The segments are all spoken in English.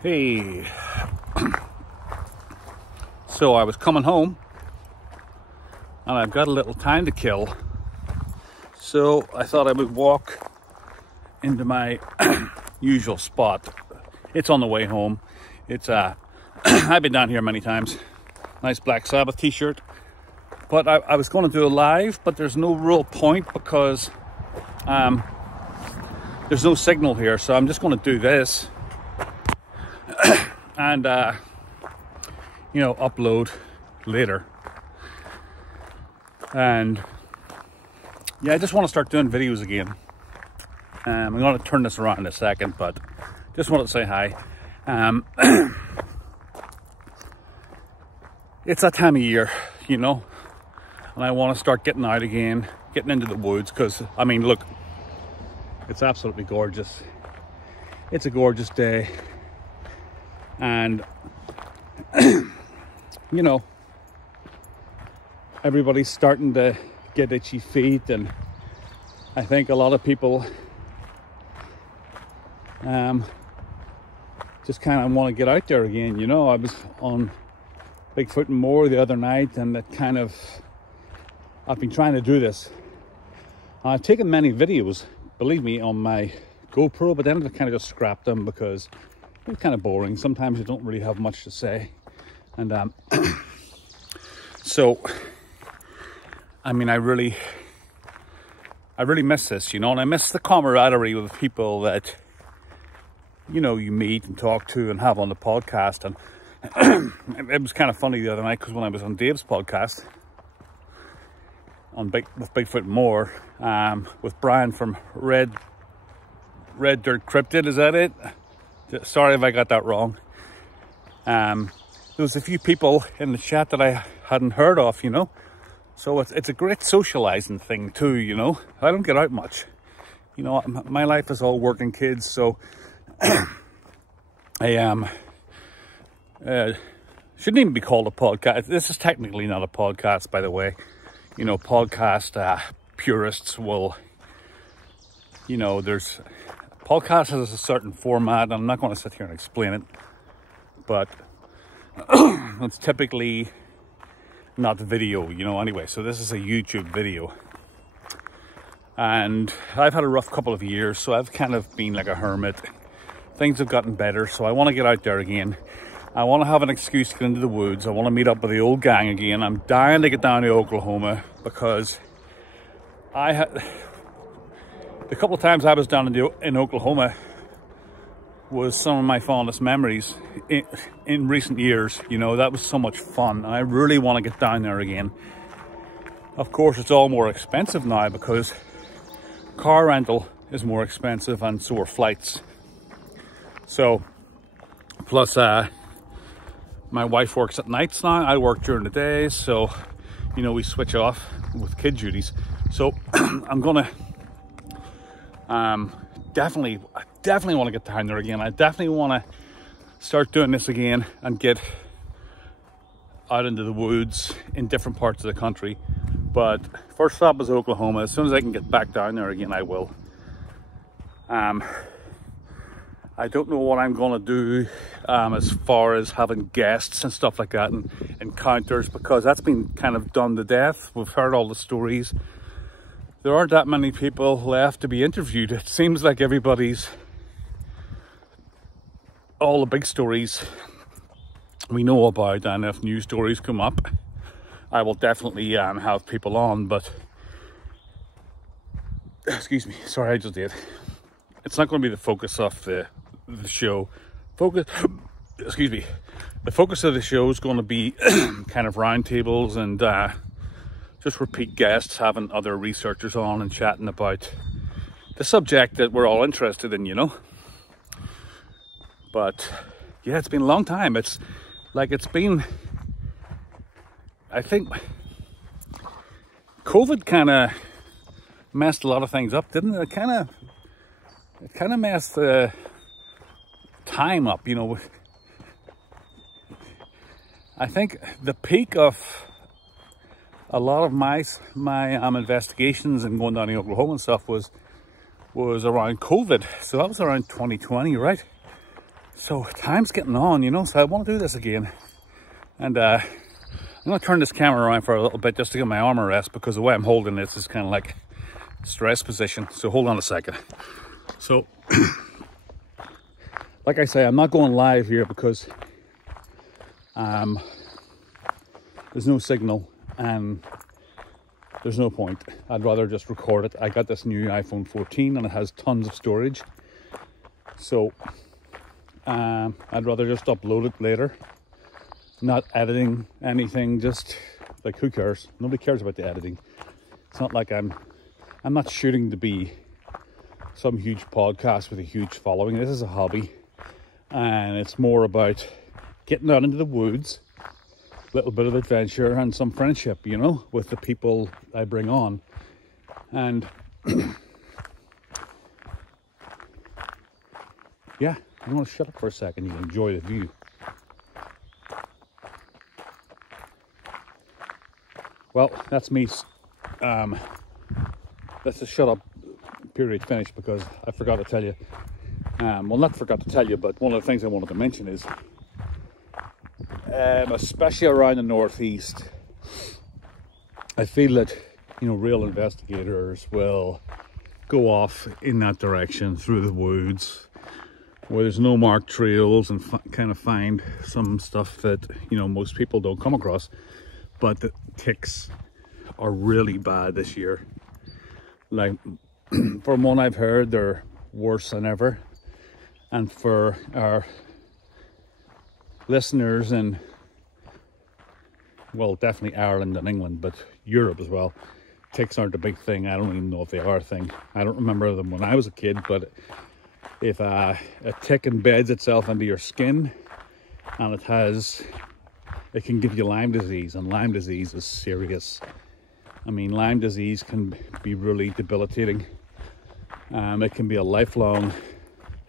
Hey, so I was coming home and I've got a little time to kill, so I thought I would walk into my usual spot. It's on the way home. It's I've been down here many times. Nice Black Sabbath t-shirt, but I was going to do a live, but there's no real point because there's no signal here, so I'm just going to do this and upload later. And yeah, I just want to start doing videos again. I'm going to turn this around in a second, but just wanted to say hi. It's that time of year, and I want to start getting out again, getting into the woods, because I mean, look, it's absolutely gorgeous. It's a gorgeous day. And everybody's starting to get itchy feet, and I think a lot of people just kind of want to get out there again. I was on Bigfoot and More the other night, and I've been trying to do this. I've taken many videos, believe me, on my GoPro, but then I kind of just scrapped them because it's kind of boring. Sometimes you don't really have much to say. And so I mean, I really miss this, and I miss the camaraderie with people that you meet and talk to and have on the podcast. And it was kind of funny the other night, because when I was on Dave's podcast with Bigfoot and More, with Brian from Red Dirt Cryptid, is that it? Sorry if I got that wrong. There was a few people in the chat that I hadn't heard of, so it's a great socializing thing too. I don't get out much, my life is all working kids, so I shouldn't even be called a podcast. This is technically not a podcast, by the way. Podcast purists will, there's podcast has a certain format, and I'm not going to sit here and explain it, but it's typically not video, anyway. So this is a YouTube video, and I've had a rough couple of years, so I've kind of been like a hermit. Things have gotten better, so I want to get out there again. I want to have an excuse to get into the woods. I want to meet up with the old gang again. I'm dying to get down to Oklahoma, because the couple of times I was down in Oklahoma was some of my fondest memories in recent years. That was so much fun, and I really want to get down there again. Of course, it's all more expensive now because car rental is more expensive, and so are flights. So, plus my wife works at nights now. I work during the day, so we switch off with kid duties. So I'm gonna definitely want to get down there again. I definitely want to start doing this again and get out into the woods in different parts of the country. But first stop is Oklahoma. As soon as I can get back down there again, I will. I don't know what I'm going to do as far as having guests and stuff like that, and encounters, because that's been kind of done to death. We've heard all the stories. There aren't that many people left to be interviewed. It seems like all the big stories we know about, and if new stories come up, I will definitely have people on. But excuse me, sorry, I just did. It's not going to be the focus of the show. Excuse me. The focus of the show is going to be kind of roundtables and just repeat guests, having other researchers on and chatting about the subject that we're all interested in, But yeah, it's been a long time. I think COVID kind of messed a lot of things up, didn't it? It kind of messed the time up, I think the peak of a lot of my investigations and going down to Oklahoma and stuff was around COVID. So that was around 2020, right? So time's getting on, you know, so I want to do this again. And I'm going to turn this camera around for a little bit just to get my arm a rest, because the way I'm holding this is kind of like stress position. So hold on a second. So, like I say, I'm not going live here because there's no signal and there's no point. I'd rather just record it. I got this new iPhone 14 and it has tons of storage. So I'd rather just upload it later. Not editing anything, just like, who cares? Nobody cares about the editing. It's not like I'm not shooting to be some huge podcast with a huge following. This is a hobby, and it's more about getting out into the woods, a little bit of adventure and some friendship, you know, with the people I bring on. And yeah, I'm going to shut up for a second. You can enjoy the view. Well, that's me. Let's just shut up. Period. Finished, because I forgot to tell you. Well, not forgot to tell you, but one of the things I wanted to mention is, especially around the northeast, I feel that, you know, real investigators will go off in that direction through the woods where there's no marked trails and kind of find some stuff that, you know, most people don't come across. But the ticks are really bad this year. Like, from what I've heard, they're worse than ever. And for our listeners in, well, definitely Ireland and England, but Europe as well, ticks aren't a big thing. I don't even know if they are a thing. I don't remember them when I was a kid, but if a tick embeds itself into your skin and it can give you Lyme disease, and Lyme disease is serious. I mean, Lyme disease can be really debilitating. It can be a lifelong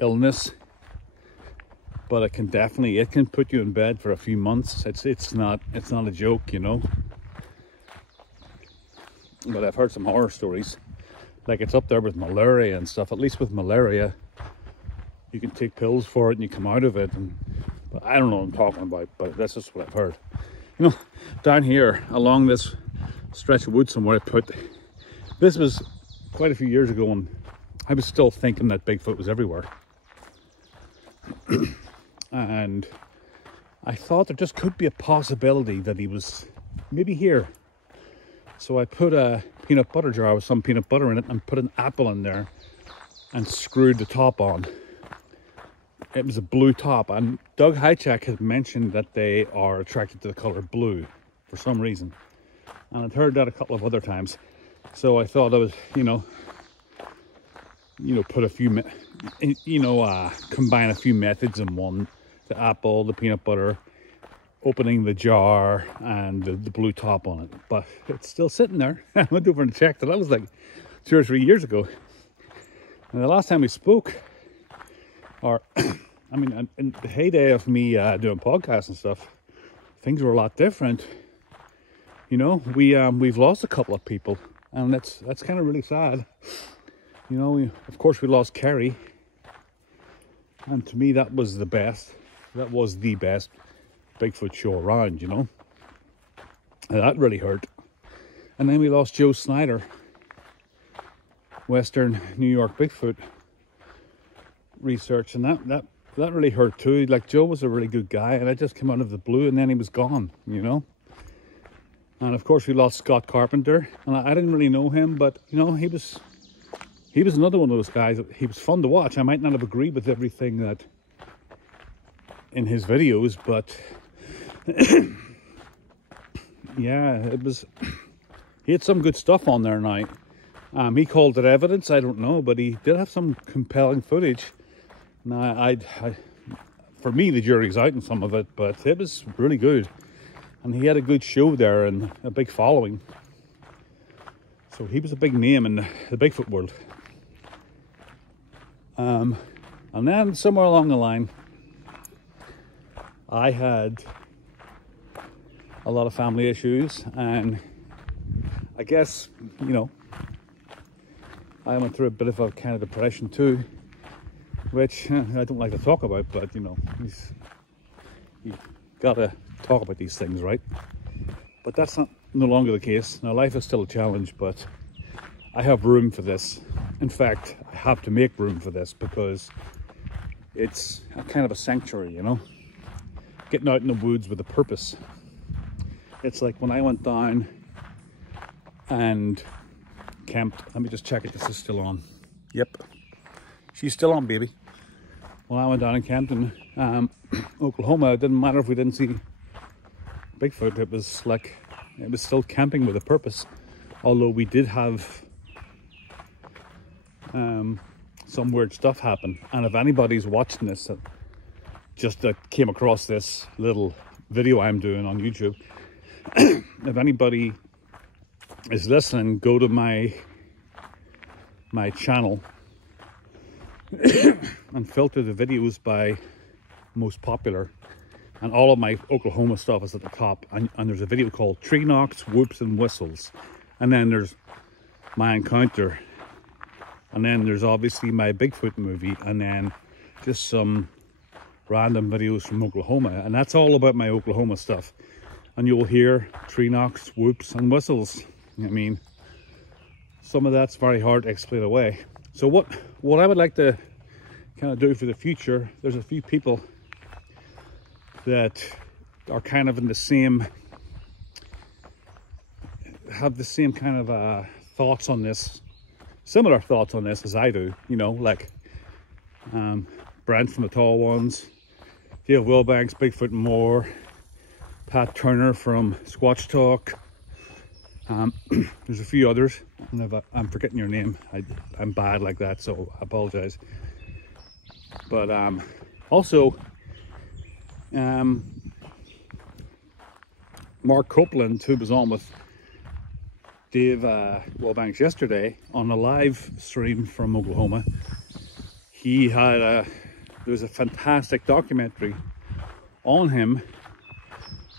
illness, but it can put you in bed for a few months. It's not a joke, you know. But I've heard some horror stories. Like, it's up there with malaria and stuff. At least with malaria, you can take pills for it and you come out of it. But I don't know what I'm talking about, but that's just what I've heard. You know, down here along this stretch of wood somewhere, this was quite a few years ago, and I was still thinking that Bigfoot was everywhere. And I thought there just could be a possibility that he was maybe here. So I put a peanut butter jar with some peanut butter in it and put an apple in there and screwed the top on. It was a blue top, and Doug Hychak had mentioned that they are attracted to the color blue for some reason. And I'd heard that a couple of other times. So I thought I was, put a few, combine a few methods in one. The apple, the peanut butter, opening the jar, and the blue top on it. But it's still sitting there. I went over and checked it. That was like 2 or 3 years ago. And the last time we spoke, or I mean, in the heyday of me doing podcasts and stuff, things were a lot different. You know, we've lost a couple of people, and that's kind of really sad. You know, of course we lost Kerry, and to me that was the best. That was the best Bigfoot show around, you know. And that really hurt. And then we lost Joe Snyder, Western New York Bigfoot research, and that really hurt too. Like, Joe was a really good guy, and I just came out of the blue, and then he was gone, you know. And of course we lost Scott Carpenter, and I didn't really know him, but you know, he was another one of those guys. He was fun to watch. I might not have agreed with everything that in his videos, but yeah, he had some good stuff on there now. He called it evidence, I don't know, but he did have some compelling footage. Now, for me, the jury's out in some of it, but it was really good. And he had a good show there and a big following. So he was a big name in the Bigfoot world. And then somewhere along the line, I had a lot of family issues, and I guess, you know, I went through a bit of a kind of depression too. which I don't like to talk about, but you know, you gotta talk about these things, right? But that's no longer the case. Now, life is still a challenge, but I have room for this. In fact, I have to make room for this because it's a kind of a sanctuary, you know? Getting out in the woods with a purpose. It's like when I went down and camped. Let me just check it. This is still on. Yep. She's still on, baby. When I went down and camped in Oklahoma, it didn't matter if we didn't see Bigfoot. It was like, it was still camping with a purpose. Although we did have some weird stuff happen. And if anybody's watching this, that came across this little video I'm doing on YouTube, if anybody is listening, go to my channel and filter the videos by most popular, and all of my Oklahoma stuff is at the top, and there's a video called Tree Knocks, Whoops and Whistles, and then there's my encounter, and then there's obviously my Bigfoot movie, and then just some random videos from Oklahoma, and that's all about my Oklahoma stuff. And you'll hear tree knocks, whoops and whistles. I mean, some of that's very hard to explain away. So what I would like to kind of do for the future, there's a few people that are kind of in the same, have the same kind of thoughts on this, similar thoughts on this as I do, you know, like Brent from the Tall Ones, Dave Wilbanks, Bigfoot and More, Pat Turner from Squatch Talk. There's a few others, and if I'm forgetting your name, I'm bad like that, so I apologize. But also Mark Copeland, who was on with Dave Wilbanks yesterday on a live stream from Oklahoma, he had there was a fantastic documentary on him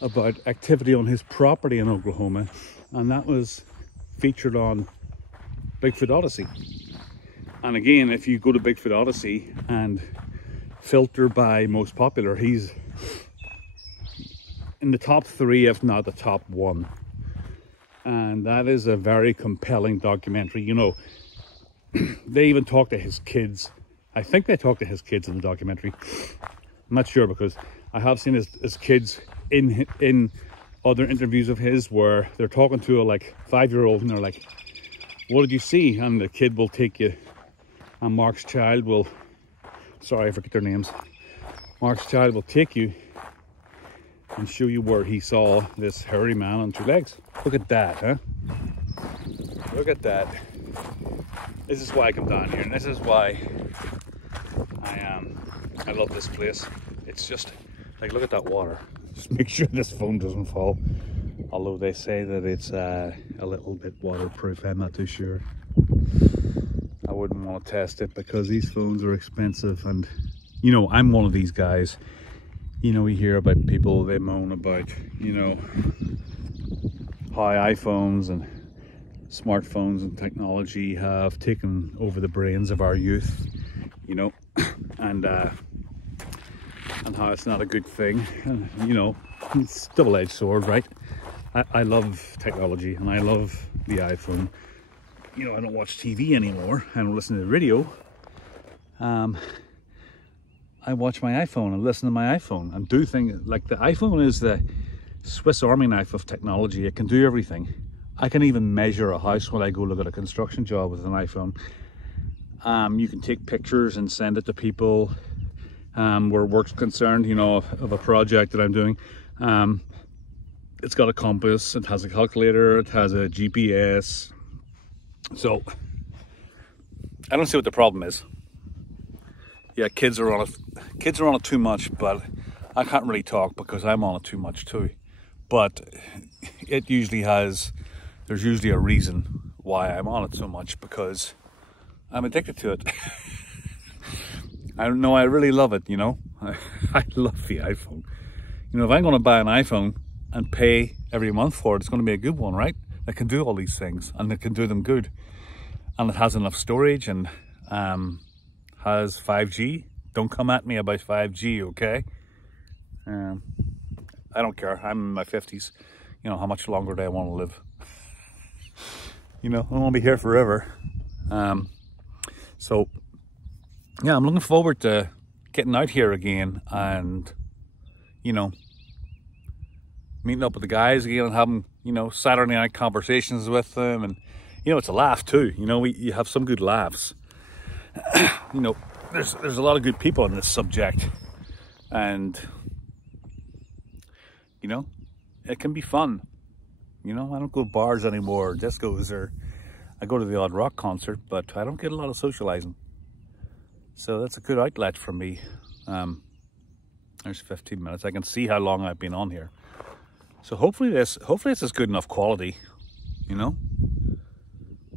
about activity on his property in Oklahoma, and that was featured on Bigfoot Odyssey. And again, if you go to Bigfoot Odyssey and filter by most popular, he's in the top 3, if not the top 1. And that is a very compelling documentary. You know, they even talk to his kids. I think they talk to his kids in the documentary. I'm not sure, because I have seen his kids in other interviews of his where they're talking to a like 5-year-old and they're like, what did you see? And the kid will take you, and Mark's child will, sorry I forget their names, Mark's child will take you and show you where he saw this hairy man on 2 legs. Look at that, huh? Look at that. This is why I come down here, and this is why I love this place. It's just like, look at that water. Just make sure this phone doesn't fall. Although they say that it's a little bit waterproof, I'm not too sure. I wouldn't want to test it because these phones are expensive, and you know, I'm one of these guys. You know, we hear about people, they moan about, you know, how iPhones and smartphones and technology have taken over the brains of our youth, you know, and how it's not a good thing. And, you know, it's a double-edged sword, right? I love technology and I love the iPhone. You know, I don't watch TV anymore. I don't listen to the radio. I watch my iPhone and listen to my iPhone and do things. Like, the iPhone is the Swiss Army knife of technology. It can do everything. I can even measure a house when I go look at a construction job with an iPhone. You can take pictures and send it to people where work's concerned, you know, of a project that I'm doing. It's got a compass, it has a calculator, it has a GPS. So I don't see what the problem is. Yeah, kids are on it too much, but I can't really talk because I'm on it too much too. But it usually there's usually a reason why I'm on it so much, because I'm addicted to it. I don't know, I really love it, you know. I love the iPhone. You know, if I'm going to buy an iPhone and pay every month for it, it's going to be a good one, right? That can do all these things, and it can do them good. And it has enough storage, and has 5G. Don't come at me about 5G, okay? I don't care. I'm in my 50s. You know, how much longer do I want to live? You know, I won't be here forever. So, yeah, I'm looking forward to getting out here again and, you know, meeting up with the guys again and having, you know, Saturday night conversations with them. And, you know, it's a laugh too. You know, you have some good laughs. You know, there's a lot of good people on this subject. And, you know, it can be fun. You know, I don't go to bars anymore, discos, or I go to the odd rock concert, but I don't get a lot of socializing. So that's a good outlet for me. There's 15 minutes. I can see how long I've been on here. So hopefully this is good enough quality, you know.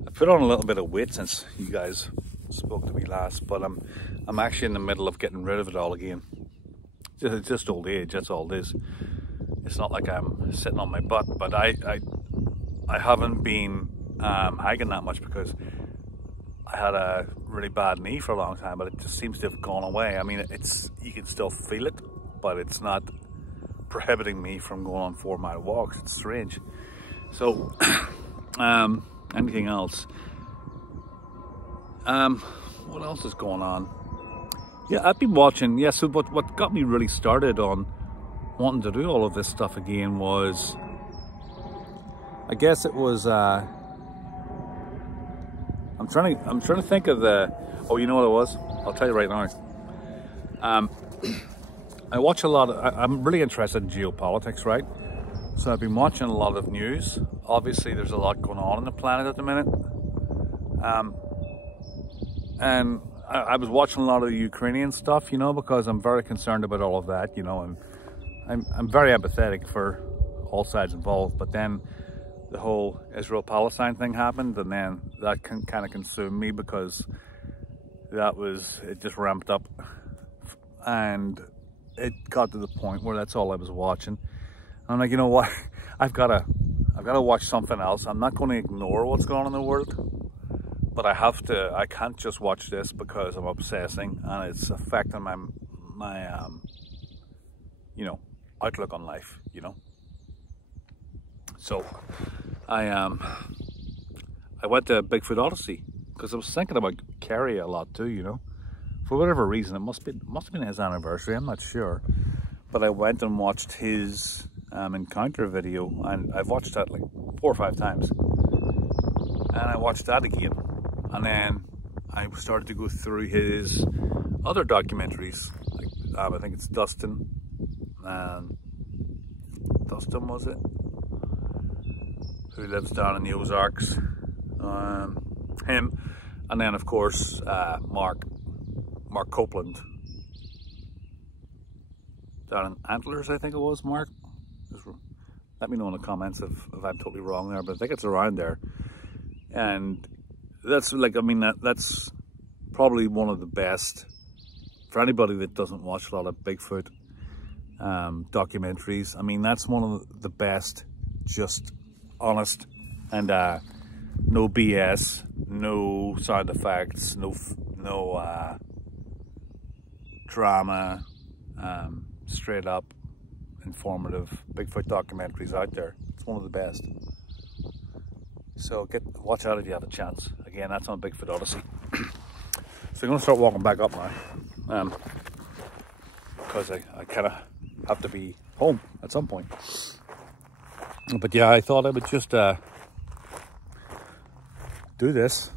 I put on a little bit of weight since you guys spoke to me last, but I'm actually in the middle of getting rid of it all again. It's just old age, that's all it is. It's not like I'm sitting on my butt, but I haven't been hiking that much because I had a really bad knee for a long time, but it just seems to have gone away. I mean, you can still feel it, but it's not prohibiting me from going on 4-mile walks. It's strange. So, anything else? What else is going on? Yeah, I've been watching. Yeah, so what got me really started on wanting to do all of this stuff again was, I guess it was, I'm trying to think of the, oh, you know what it was? I'll tell you right now. I watch a lot of, I'm really interested in geopolitics, right? So I've been watching a lot of news. Obviously there's a lot going on the planet at the minute. And I was watching a lot of the Ukrainian stuff, you know, because I'm very concerned about all of that, you know, and I'm very empathetic for all sides involved. But then the whole Israel-Palestine thing happened, and then that kind of consumed me because it just ramped up, and it got to the point where that's all I was watching. I'm like, you know what? I've got to watch something else. I'm not going to ignore what's going on in the world, but I can't just watch this because I'm obsessing and it's affecting my you know, outlook on life, you know. So I went to Bigfoot Odyssey because I was thinking about Kerry a lot too, you know. For whatever reason, it must have been his anniversary, I'm not sure. But I went and watched his encounter video, and I've watched that like 4 or 5 times. And I watched that again. And then I started to go through his other documentaries. Like, I think it's Dustin. Dustin, was it? Who lives down in the Ozarks. Him. And then, of course, Mark Copeland. Down in Antlers, I think it was, Mark. Just let me know in the comments if I'm totally wrong there, but I think it's around there. And that's like, I mean, that's probably one of the best for anybody that doesn't watch a lot of Bigfoot documentaries. I mean, that's one of the best, just honest, and no BS, no sound effects, no drama, straight up informative Bigfoot documentaries out there. It's one of the best. So watch out if you have a chance. Again, that's on Bigfoot Odyssey. So I'm going to start walking back up now, because I kind of have to be home at some point. But yeah, I thought I would just do this,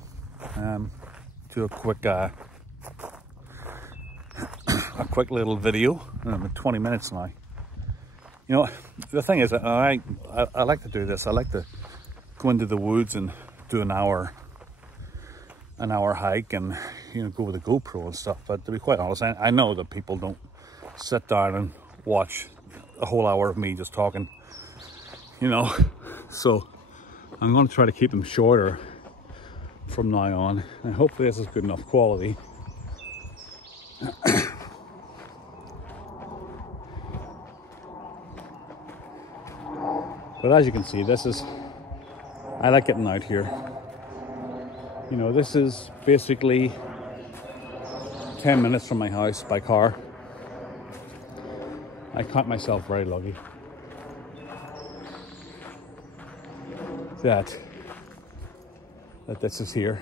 do a quick little video. 20 minutes now. You know, the thing is, I like to do this. I like to go into the woods and do an hour hike, and, you know, go with a GoPro and stuff. But to be quite honest, I know that people don't sit down and watch a whole hour of me just talking, you know. So I'm going to try to keep them shorter from now on, and hopefully this is good enough quality. But as you can see, I like getting out here. You know, this is basically 10 minutes from my house by car. I count myself very lucky that this is here.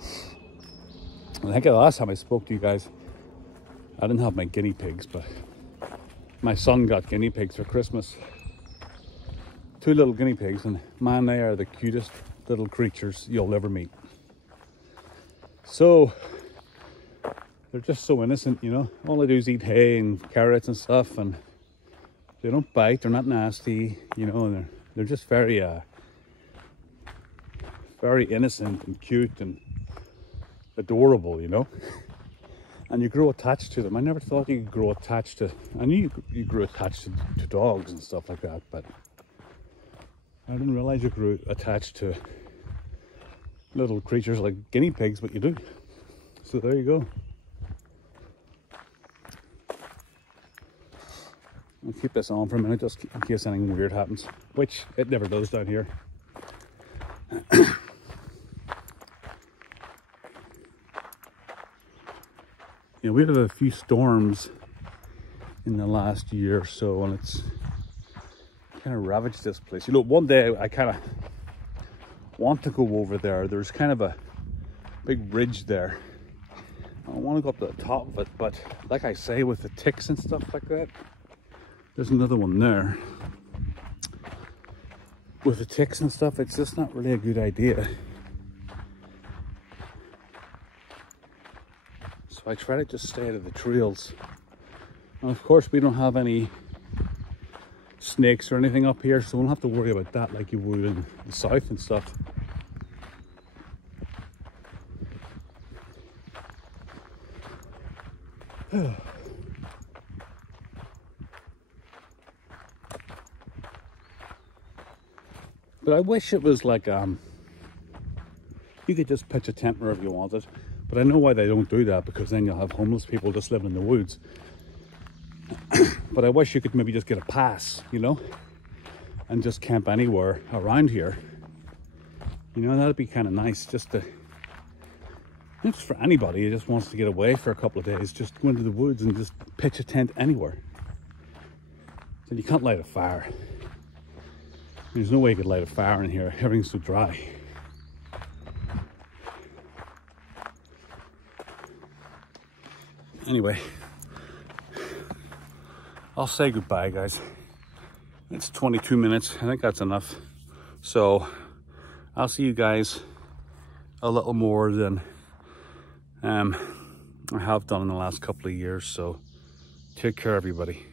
I think the last time I spoke to you guys, I didn't have my guinea pigs, but my son got guinea pigs for Christmas. 2 little guinea pigs, and man, they are the cutest little creatures you'll ever meet. So they're just so innocent, you know. All they do is eat hay and carrots and stuff, and they don't bite. They're not nasty, you know. And they're just very innocent and cute and adorable, you know. And you grow attached to them. I never thought you could grow attached to. I knew you grew attached to dogs and stuff like that, but I didn't realize you grew attached to little creatures like guinea pigs, but you do. So there you go. I'll keep this on for a minute just in case anything weird happens, which it never does down here. You know, we had a few storms in the last year or so, and it's kind of ravaged this place. You know, one day I kind of want to go over there. There's kind of a big ridge there. I want to go up to the top of it, but like I say, with the ticks and stuff like that, there's another one there. With the ticks and stuff, it's just not really a good idea. So I try to just stay out of the trails. And of course, we don't have any snakes or anything up here, so we don't have to worry about that like you would in the south and stuff. But I wish it was like you could just pitch a tent wherever you wanted. But I know why they don't do that, because then you'll have homeless people just living in the woods. But I wish you could maybe just get a pass, you know, and just camp anywhere around here. You know, that'd be kind of nice, just for anybody who just wants to get away for a couple of days. Just go into the woods and just pitch a tent anywhere. So you can't light a fire. There's no way you could light a fire in here. Everything's so dry. Anyway, I'll say goodbye, guys. It's 22 minutes. I think that's enough. So I'll see you guys a little more than I have done in the last couple of years. So take care, everybody.